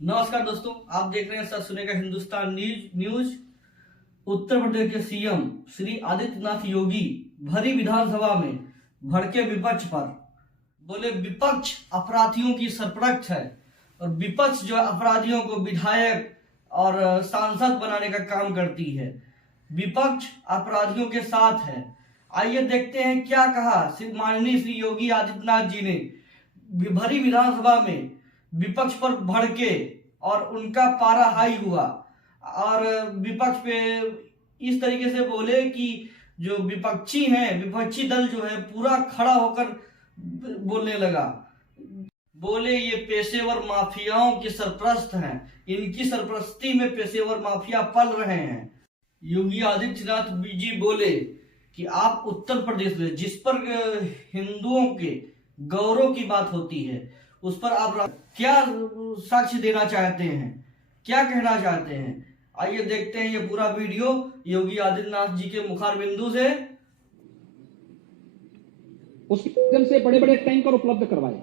नमस्कार दोस्तों, आप देख रहे हैं सच सुनेगा हिंदुस्तान न्यूज। उत्तर प्रदेश के सीएम श्री आदित्यनाथ योगी भरी विधानसभा में भड़के विपक्ष पर। बोले विपक्ष अपराधियों की सरपरस्त है और विपक्ष जो अपराधियों को विधायक और सांसद बनाने का काम करती है। विपक्ष अपराधियों के साथ है। आइए देखते हैं क्या कहा माननीय श्री योगी आदित्यनाथ जी ने भरी विधानसभा में विपक्ष पर भड़के और उनका पारा हाई हुआ और विपक्ष पे इस तरीके से बोले कि जो विपक्षी हैं, विपक्षी दल जो है पूरा खड़ा होकर बोलने लगा। बोले ये पेशेवर माफियाओं की सरपरस्त हैं, इनकी सरपरस्ती में पेशेवर माफिया पल रहे हैं। योगी आदित्यनाथ जी बोले कि आप उत्तर प्रदेश में जिस पर हिंदुओं के गौरव की बात होती है उस पर आप क्या साक्ष्य देना चाहते हैं, क्या कहना चाहते हैं। आइए देखते हैं ये पूरा वीडियो योगी आदित्यनाथ जी के मुखार बिंदु से। उसके माध्यम से बड़े बड़े टैंकर उपलब्ध करवाए,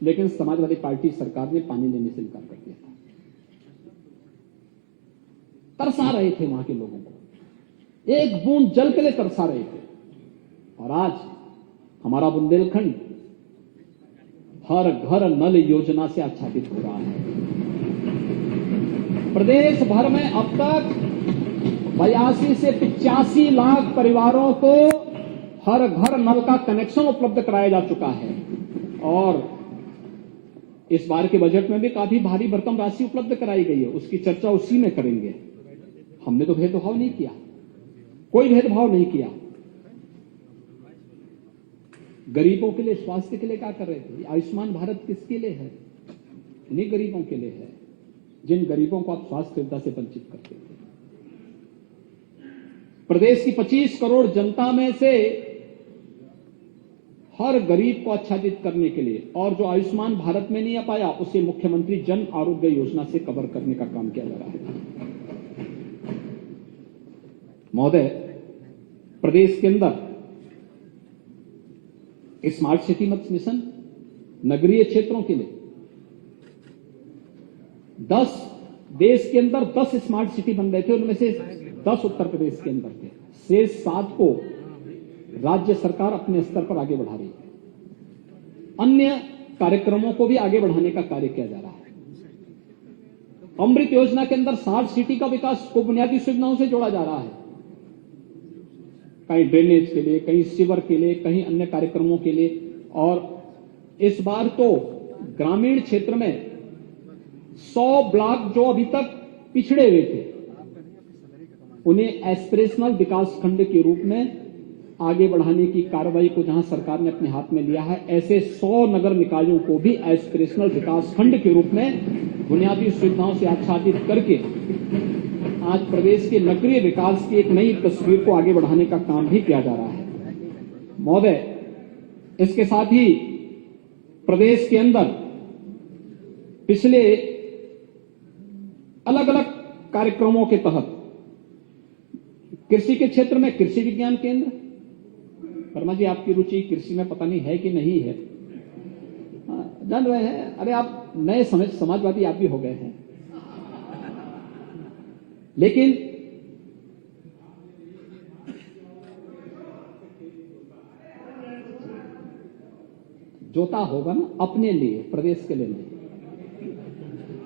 लेकिन समाजवादी पार्टी सरकार ने पानी लेने से इनकार कर दिया था। तरसा रहे थे वहां के लोगों को, एक बूंद जल के लिए तरसा रहे थे। और आज हमारा बुंदेलखंड हर घर नल योजना से आच्छादित हो रहा है। प्रदेश भर में अब तक 82 से 85 लाख परिवारों को हर घर नल का कनेक्शन उपलब्ध कराया जा चुका है। और इस बार के बजट में भी काफी भारी भरकम राशि उपलब्ध कराई गई है, उसकी चर्चा उसी में करेंगे। हमने तो भेदभाव नहीं किया, कोई भेदभाव नहीं किया। गरीबों के लिए, स्वास्थ्य के लिए क्या कर रहे थे? आयुष्मान भारत किसके लिए है? इन्हीं गरीबों के लिए है, जिन गरीबों को आप स्वास्थ्य सुविधा से वंचित करते थे। प्रदेश की 25 करोड़ जनता में से हर गरीब को आच्छादित करने के लिए, और जो आयुष्मान भारत में नहीं आ पाया उसे मुख्यमंत्री जन आरोग्य योजना से कवर करने का काम किया जा रहा है। महोदय, प्रदेश के अंदर स्मार्ट सिटी मिशन नगरीय क्षेत्रों के लिए 10 देश के अंदर 10 स्मार्ट सिटी बन रहे थे, उनमें से 10 उत्तर प्रदेश के अंदर थे। शेष 7 को राज्य सरकार अपने स्तर पर आगे बढ़ा रही है। अन्य कार्यक्रमों को भी आगे बढ़ाने का कार्य किया जा रहा है। अमृत योजना के अंदर स्मार्ट सिटी का विकास को बुनियादी सुविधाओं से जोड़ा जा रहा है, कहीं ड्रेनेज के लिए, कहीं सीवर के लिए, कहीं अन्य कार्यक्रमों के लिए। और इस बार तो ग्रामीण क्षेत्र में 100 ब्लॉक जो अभी तक पिछड़े हुए थे उन्हें एस्पिरेशनल विकास खंड के रूप में आगे बढ़ाने की कार्रवाई को जहां सरकार ने अपने हाथ में लिया है, ऐसे 100 नगर निकायों को भी एस्पिरेशनल विकास खंड के रूप में बुनियादी सुविधाओं से आच्छादित करके आज प्रदेश के नगरीय विकास की एक नई तस्वीर को आगे बढ़ाने का काम भी किया जा रहा है। महोदय, इसके साथ ही प्रदेश के अंदर पिछले अलग अलग कार्यक्रमों के तहत कृषि के क्षेत्र में कृषि विज्ञान केंद्र, वर्मा जी आपकी रुचि कृषि में पता नहीं है कि नहीं है, जान रहे हैं। अरे आप नए समाजवादी आप भी हो गए हैं, लेकिन जोता होगा ना अपने लिए, प्रदेश के लिए नहीं।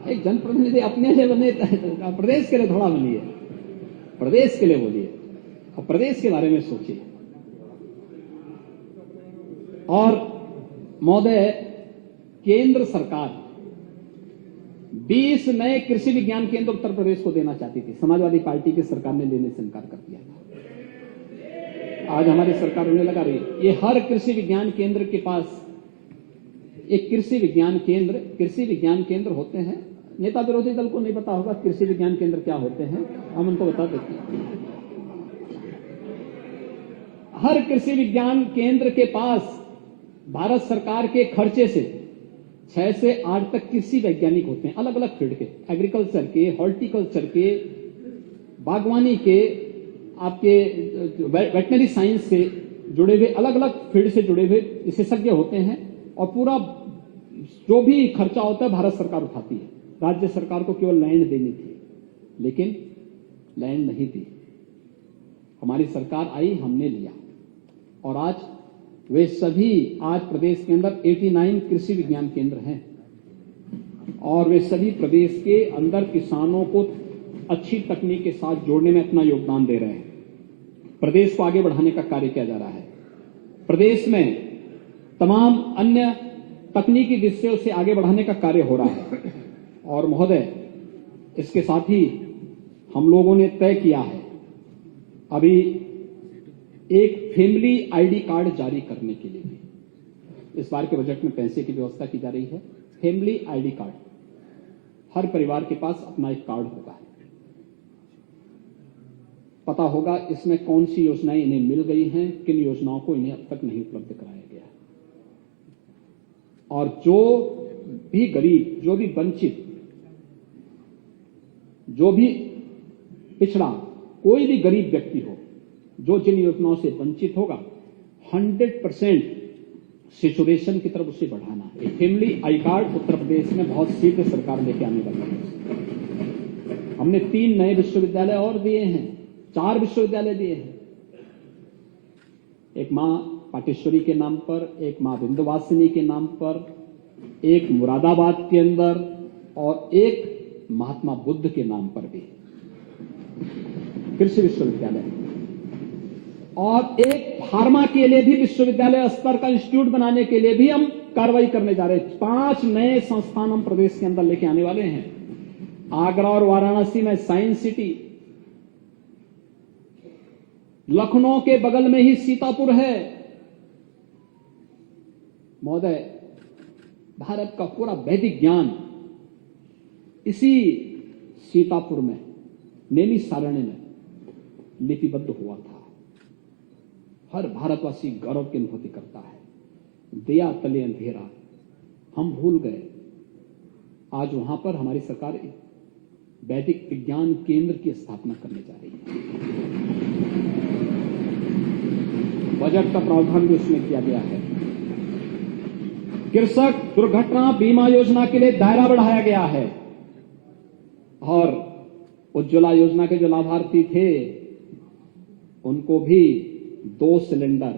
एक जनप्रतिनिधि अपने लिए बने, प्रदेश के लिए थोड़ा बनिए, प्रदेश के लिए बोलिए और प्रदेश के बारे में सोचिए। और महोदय, केंद्र सरकार 20 नए कृषि विज्ञान केंद्र उत्तर प्रदेश को देना चाहती थी, समाजवादी पार्टी की सरकार ने लेने से इनकार कर दिया था। आज हमारी सरकार उन्हें लगा रही है। ये हर कृषि विज्ञान केंद्र के पास एक कृषि विज्ञान केंद्र होते हैं। नेता विरोधी दल को नहीं पता होगा कृषि विज्ञान केंद्र क्या होते हैं, हम उनको बता देते हैं। हर कृषि विज्ञान केंद्र के पास भारत सरकार के खर्चे से 6 से 8 तक कृषि वैज्ञानिक होते हैं, अलग अलग फील्ड के, एग्रीकल्चर के, हॉर्टिकल्चर के, बागवानी के, आपके वेटनरी साइंस से जुड़े हुए, अलग अलग फील्ड से जुड़े हुए विशेषज्ञ होते हैं। और पूरा जो भी खर्चा होता है भारत सरकार उठाती है। राज्य सरकार को केवल लैंड देनी थी, लेकिन लैंड नहीं दी। हमारी सरकार आई, हमने लिया, और आज वे सभी, आज प्रदेश के अंदर 89 कृषि विज्ञान केंद्र हैं, और वे सभी प्रदेश के अंदर किसानों को अच्छी तकनीक के साथ जोड़ने में अपना योगदान दे रहे हैं। प्रदेश को आगे बढ़ाने का कार्य किया जा रहा है। प्रदेश में तमाम अन्य तकनीकी जिससे उसे आगे बढ़ाने का कार्य हो रहा है। और महोदय, इसके साथ ही हम लोगों ने तय किया है अभी एक फैमिली आईडी कार्ड जारी करने के लिए भी इस बार के बजट में पैसे की व्यवस्था की जा रही है। फैमिली आईडी कार्ड, हर परिवार के पास अपना एक कार्ड होगा, पता होगा इसमें कौन सी योजनाएं इन्हें मिल गई हैं, किन योजनाओं को इन्हें अब तक नहीं उपलब्ध कराया गया। और जो भी गरीब, जो भी वंचित, जो भी पिछड़ा, कोई भी गरीब व्यक्ति हो जो जिन योजनाओं से वंचित होगा, 100% सिचुएशन की तरफ उसे बढ़ाना। एक family I card Uttar Pradesh में बहुत शीघ्र सरकार लेके आने वाली है। हमने 3 नए विश्वविद्यालय और दिए हैं, 4 विश्वविद्यालय दिए हैं। एक मां पाटेश्वरी के नाम पर, एक मां विंध्यवासिनी के नाम पर, एक मुरादाबाद के अंदर, और एक महात्मा बुद्ध के नाम पर भी कृषि विश्वविद्यालय, और एक फार्मा के लिए भी विश्वविद्यालय स्तर का इंस्टीट्यूट बनाने के लिए भी हम कार्रवाई करने जा रहे हैं। 5 नए संस्थान हम प्रदेश के अंदर लेके आने वाले हैं। आगरा और वाराणसी में साइंस सिटी, लखनऊ के बगल में ही सीतापुर है। महोदय, भारत का पूरा वैदिक ज्ञान इसी सीतापुर में, नैमिषारण्य में लिपिबद्ध हुआ था। हर भारतवासी गौरव की अनुभूति करता है। दिया तले अंधेरा, हम भूल गए। आज वहां पर हमारी सरकार वैदिक विज्ञान केंद्र की स्थापना करने जा रही है। बजट का प्रावधान भी उसमें किया गया है। कृषक दुर्घटना बीमा योजना के लिए दायरा बढ़ाया गया है, और उज्ज्वला योजना के जो लाभार्थी थे उनको भी 2 सिलेंडर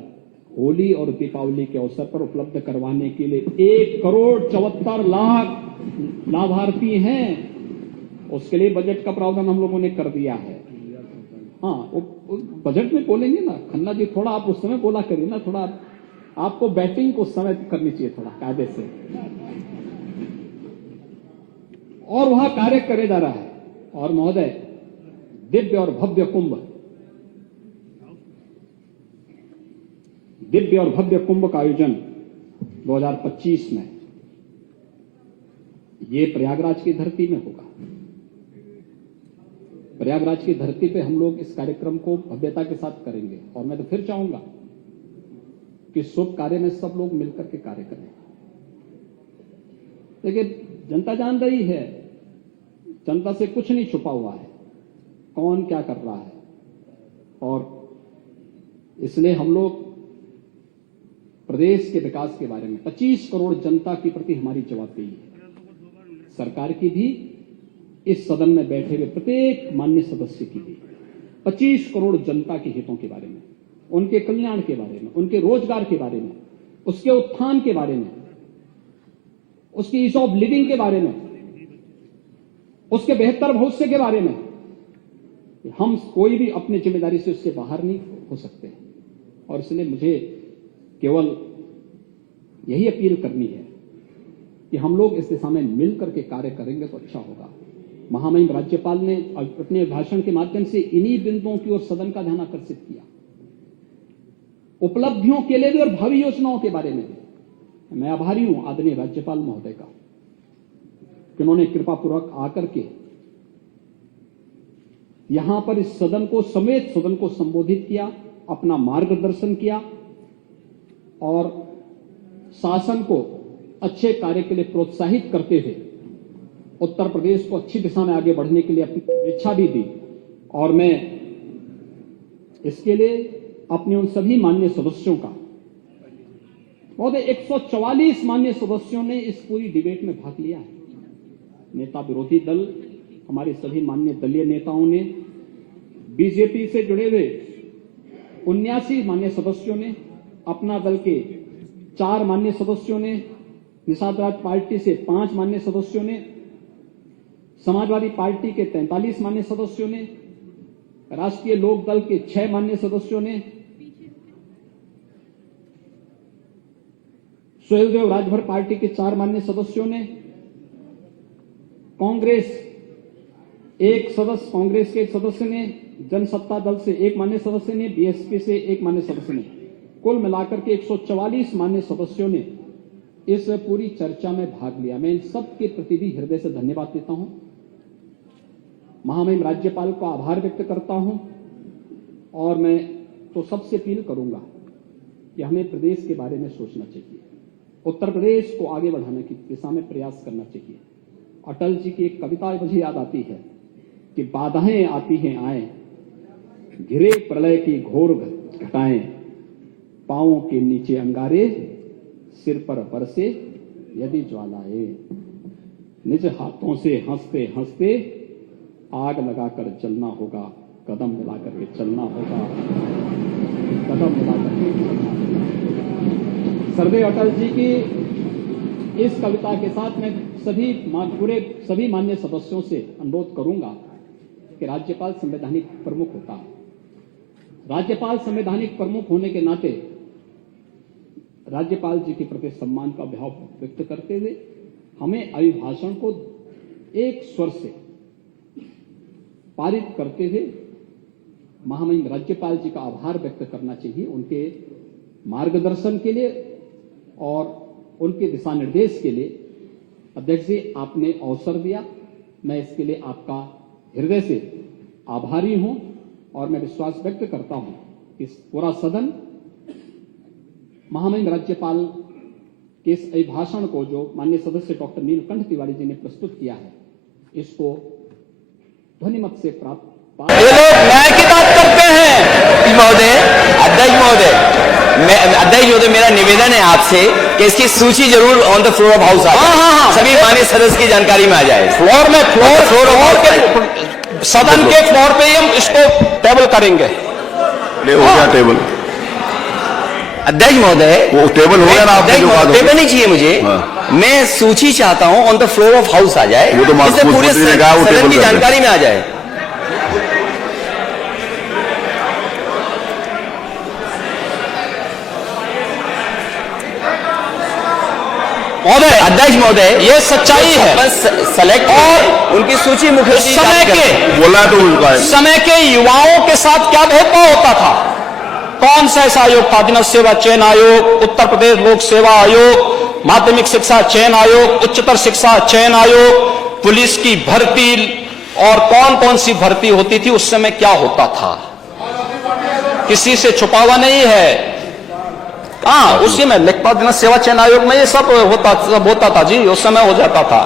होली और दीपावली के अवसर पर उपलब्ध करवाने के लिए 1,74,00,000 लाभार्थी हैं। उसके लिए बजट का प्रावधान हम लोगों ने कर दिया है। हाँ, बजट में बोलेंगे ना खन्ना जी, थोड़ा आप उस समय बोला करिए ना, थोड़ा आपको बैटिंग को समय करनी चाहिए थोड़ा कायदे से। और वहां कार्य करे जा रहा है। और महोदय, दिव्य और भव्य कुंभ का आयोजन 2025 में ये प्रयागराज की धरती में होगा। प्रयागराज की धरती पे हम लोग इस कार्यक्रम को भव्यता के साथ करेंगे। और मैं तो फिर चाहूंगा कि शुभ कार्य में सब लोग मिलकर के कार्य करें। देखिए, जनता जान रही है, जनता से कुछ नहीं छुपा हुआ है, कौन क्या कर रहा है। और इसलिए हम लोग प्रदेश के विकास के बारे में 25 करोड़ जनता के प्रति हमारी जवाबदेही है। सरकार की भी, इस सदन में बैठे हुए प्रत्येक माननीय सदस्य की भी 25 करोड़ जनता के हितों के बारे में, उनके कल्याण के बारे में, उनके रोजगार के बारे में, उसके उत्थान के बारे में, उसकी ईज ऑफ लिविंग के बारे में, उसके बेहतर भविष्य के बारे में। हम कोई भी अपनी जिम्मेदारी से उससे बाहर नहीं हो सकते। और इसलिए मुझे केवल यही अपील करनी है कि हम लोग इस दिशा में मिलकर के कार्य करेंगे तो अच्छा होगा। महामहिम राज्यपाल ने अपने भाषण के माध्यम से इन्हीं बिंदुओं की ओर सदन का ध्यान आकर्षित किया। उपलब्धियों के लिए भी और भावी योजनाओं के बारे में भी मैं आभारी हूं आदरणीय राज्यपाल महोदय का कि उन्होंने कृपापूर्वक आकर के यहां पर इस सदन को समेत सदन को संबोधित किया, अपना मार्गदर्शन किया और शासन को अच्छे कार्य के लिए प्रोत्साहित करते हुए उत्तर प्रदेश को अच्छी दिशा में आगे बढ़ने के लिए अपनी इच्छा भी दी। और मैं इसके लिए अपने उन सभी माननीय सदस्यों का महोदय 144 माननीय सदस्यों ने इस पूरी डिबेट में भाग लिया है। नेता विरोधी दल, हमारे सभी माननीय दलीय नेताओं ने, बीजेपी से जुड़े हुए 79 माननीय सदस्यों ने, अपना दल के 4 माननीय सदस्यों ने, निषाद राज पार्टी से 5 माननीय सदस्यों ने, समाजवादी पार्टी के 43 माननीय सदस्यों ने, राष्ट्रीय लोक दल के 6 माननीय सदस्यों ने, सुहेलदेव राजभर पार्टी के 4 माननीय सदस्यों ने, कांग्रेस के एक सदस्य ने, जनसत्ता दल से 1 माननीय सदस्य ने, बीएसपी से 1 माननीय सदस्य ने, कुल मिलाकर के 144 माननीय सदस्यों ने इस पूरी चर्चा में भाग लिया। मैं इन सब के प्रति भी हृदय से धन्यवाद देता हूं। महामहिम राज्यपाल को आभार व्यक्त करता हूं और मैं तो सबसे अपील करूंगा कि हमें प्रदेश के बारे में सोचना चाहिए, उत्तर प्रदेश को आगे बढ़ाने की दिशा में प्रयास करना चाहिए। अटल जी की एक कविता मुझे याद आती है कि बाधाएं आती हैं आए, घिरे प्रलय की घोर घटाएं, पांवों के नीचे अंगारे, सिर पर बरसे यदि ज्वालाएं, निज हाथों से हंसते हंसते आग लगाकर चलना होगा, कदम मिलाकर के चलना होगा, कदम मिलाकर के चलना होगा। सरदेव अटल जी की इस कविता के साथ मैं सभी माननीय सदस्यों से अनुरोध करूंगा कि राज्यपाल संवैधानिक प्रमुख होता है। राज्यपाल संवैधानिक प्रमुख होने के नाते राज्यपाल जी के प्रति सम्मान का भाव व्यक्त करते हुए हमें अभिभाषण को एक स्वर से पारित करते हुए महामहिम राज्यपाल जी का आभार व्यक्त करना चाहिए, उनके मार्गदर्शन के लिए और उनके दिशा निर्देश के लिए। अध्यक्ष जी, आपने अवसर दिया, मैं इसके लिए आपका हृदय से आभारी हूं और मैं विश्वास व्यक्त करता हूं कि इस पूरा सदन महामहिम राज्यपाल के इस अभिभाषण को जो माननीय सदस्य डॉक्टर नीलकंठ तिवारी जी ने प्रस्तुत किया है, इसको ध्वनिमत से प्राप्त। ये लोग न्याय की बात करते हैं। महोदय, अध्यक्ष महोदय, मेरा निवेदन है आपसे कि इसकी सूची जरूर on the floor of house आ जाए, सभी माननीय सदस्य की जानकारी में आ जाए। फ्लोर के सदन के फ्लोर पे ही हम इसको टेबल करेंगे। हो गया टेबल, अध्यक्ष महोदय, वो टेबल हो गया ना आपने जो बात टेबल नहीं चाहिए मुझे, मैं सूची चाहता हूं on the floor of house आ जाए, वो तो इससे पूरे सदन की जानकारी में आ जाए। महोदय, अध्यक्ष महोदय, ये सच्चाई है। सेलेक्ट और उनकी सूची मुखर्जी बोला तो उनका है। समय के युवाओं के साथ क्या भेदभाव होता था? कौन सा ऐसा आयोग था? अधीनस्थ सेवा चयन आयोग, उत्तर प्रदेश लोक सेवा आयोग, माध्यमिक शिक्षा चयन आयोग, उच्चतर शिक्षा चयन आयोग, पुलिस की भर्ती और कौन कौन सी भर्ती होती थी उस समय क्या होता था? किसी से छुपावा नहीं है। हाँ, उसी में लिखता अधीनस्थ सेवा चयन आयोग में ये सब होता था जी, उस समय हो जाता था।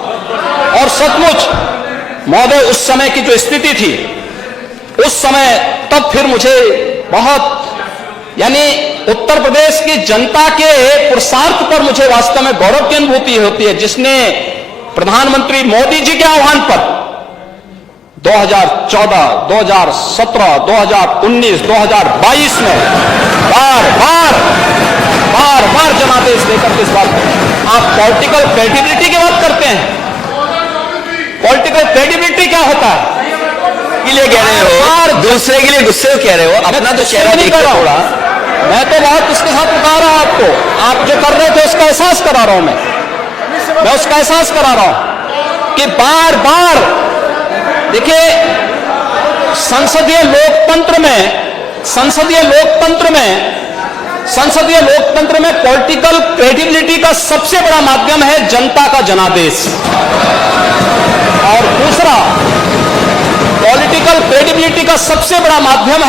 और सचमुच महोदय, उस समय की जो स्थिति थी उस समय, तब फिर मुझे बहुत, यानी उत्तर प्रदेश की जनता के पुरुषार्थ पर मुझे वास्तव में गौरव की अनुभूति होती है, जिसने प्रधानमंत्री मोदी जी के आह्वान पर 2014, 2017, 2019, 2022 में बार जनादेश देकर के इस बात आप पॉलिटिकल क्रेडिबिलिटी की बात करते हैं। पॉलिटिकल क्रेडिबिलिटी क्या होता है? के लिए कह रहे हो, दूसरे के लिए गुस्से कह रहे हो, अपना तो चेहरा देख रहा हूं। मैं तो बहुत इसके साथ बता रहा हूं आपको, आप जो कर रहे थे उसका एहसास करा रहा हूं मैं उसका एहसास करा रहा हूं कि बार बार देखिए, संसदीय लोकतंत्र में पॉलिटिकल क्रेडिबिलिटी का सबसे बड़ा माध्यम है जनता का जनादेश, और दूसरा पॉलिटिकल क्रेडिबिलिटी का सबसे बड़ा माध्यम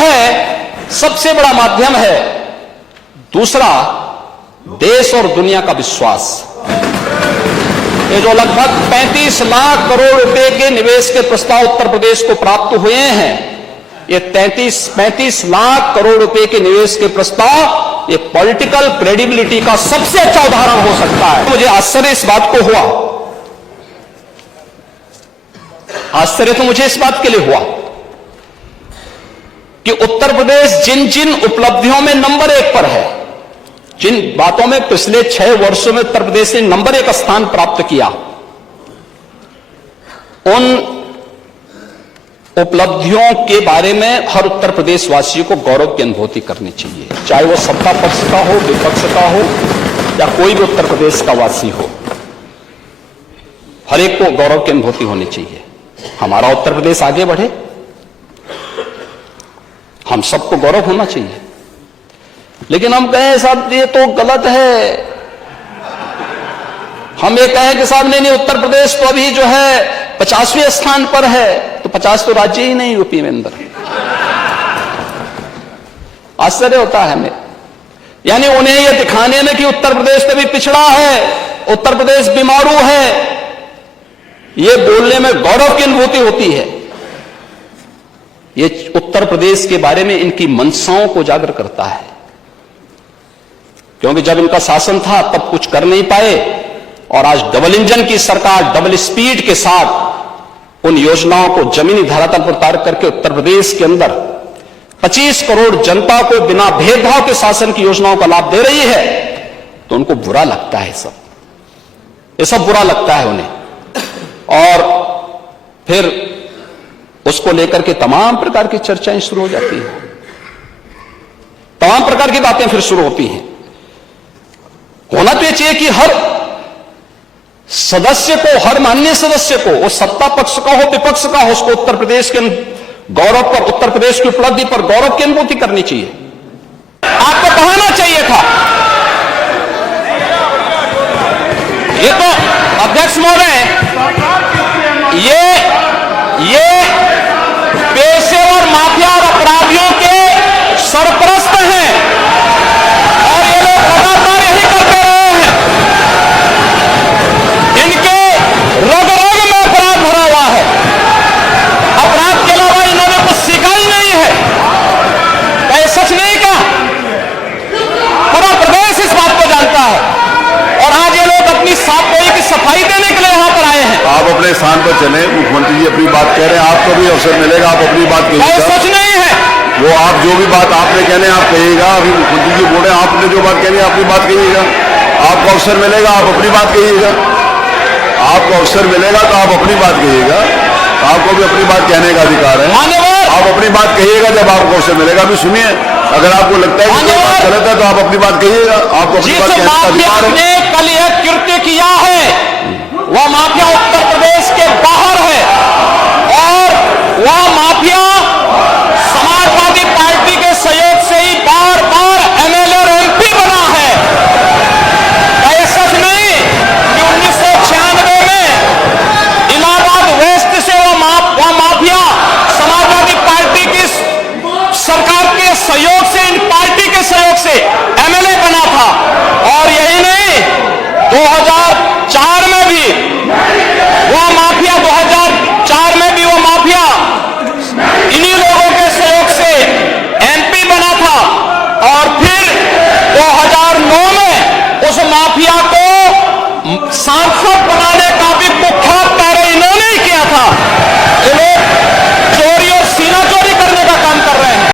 है दूसरा देश और दुनिया का विश्वास। ये जो लगभग 35 लाख करोड़ रुपए के निवेश के प्रस्ताव उत्तर प्रदेश को प्राप्त हुए हैं, ये 35 लाख करोड़ रुपए के निवेश के प्रस्ताव ये पॉलिटिकल क्रेडिबिलिटी का सबसे अच्छा उदाहरण हो सकता है। मुझे आश्चर्य इस बात को हुआ, आश्चर्य तो मुझे इस बात के लिए हुआ कि उत्तर प्रदेश जिन जिन उपलब्धियों में नंबर 1 पर है, जिन बातों में पिछले 6 वर्षों में उत्तर प्रदेश ने नंबर 1 स्थान प्राप्त किया, उन उपलब्धियों के बारे में हर उत्तर प्रदेश वासियों को गौरव की अनुभूति करनी चाहिए, चाहे वो सत्ता पक्ष का हो, विपक्ष का हो, या कोई भी उत्तर प्रदेश का वासी हो। हर एक को गौरव की अनुभूति होनी चाहिए। हमारा उत्तर प्रदेश आगे बढ़े, हम सबको गौरव होना चाहिए। लेकिन हम कहें साहब ये तो गलत है, हम ये कहें कि साहब नहीं, उत्तर प्रदेश तो अभी जो है 50वें स्थान पर है, तो 50 तो राज्य ही नहीं यूपी में अंदर। आश्चर्य होता है हमें, यानी उन्हें यह दिखाने में कि उत्तर प्रदेश तो भी पिछड़ा है, उत्तर प्रदेश बीमारू है, यह बोलने में गौरव की अनुभूति होती है। यह उत्तर प्रदेश के बारे में इनकी मंशाओं को उजागर करता है, क्योंकि जब इनका शासन था तब कुछ कर नहीं पाए, और आज डबल इंजन की सरकार डबल स्पीड के साथ उन योजनाओं को जमीनी धरातल पर उतार करके उत्तर प्रदेश के अंदर 25 करोड़ जनता को बिना भेदभाव के शासन की योजनाओं का लाभ दे रही है, तो उनको बुरा लगता है। ये सब बुरा लगता है उन्हें, और फिर उसको लेकर के तमाम प्रकार की चर्चाएं शुरू हो जाती हैं, तमाम प्रकार की बातें फिर शुरू होती हैं। होना तो यह चाहिए कि हर सदस्य को, हर माननीय सदस्य को, वो सत्ता पक्ष का हो, विपक्ष का हो, उसको उत्तर प्रदेश के गौरव पर, उत्तर प्रदेश की उपलब्धि पर गौरव की अनुभूति करनी चाहिए। आपको कहना चाहिए था। ये तो अध्यक्ष महोदय, ये पेशेवर माफिया और अपराधियों के सरपरस्त हैं, और ये लोग लगातार यही करते रहे हैं। इनके रग रग में अपराध भरा हुआ है, अपराध के अलावा इन्होंने कुछ सीखा ही नहीं है। क्या सच नहीं क्या? पूरा प्रदेश इस बात को जानता है, और आज ये लोग अपनी साफ गोई की सफाई देने के लिए यहां पर आए हैं। आप अपने स्थान पर चले, मुख्यमंत्री जी अपनी बात कह रहे हैं, आपको भी अवसर मिलेगा, आप अपनी बात कहिएगा। सच नहीं है वो, आप जो भी बात आपने कहने आप कहिएगा। अभी मुख्यमंत्री जी बोले, आपने जो बात कहनी है अपनी बात कहिएगा, आपको अवसर मिलेगा, आप अपनी बात कहिएगा। आपको अवसर मिलेगा तो आप अपनी बात कहिएगा, आपको भी अपनी बात कहने का अधिकार है। आप अपनी बात कहिएगा जब आपको अवसर मिलेगा। अभी सुनिए, अगर आपको लगता है कि कोई बात गलत है तो आप अपनी बात कहिएगा, आपको अपनी बात कहने का अधिकार है। कल यह कृत्य किया है, वह माफिया उत्तर प्रदेश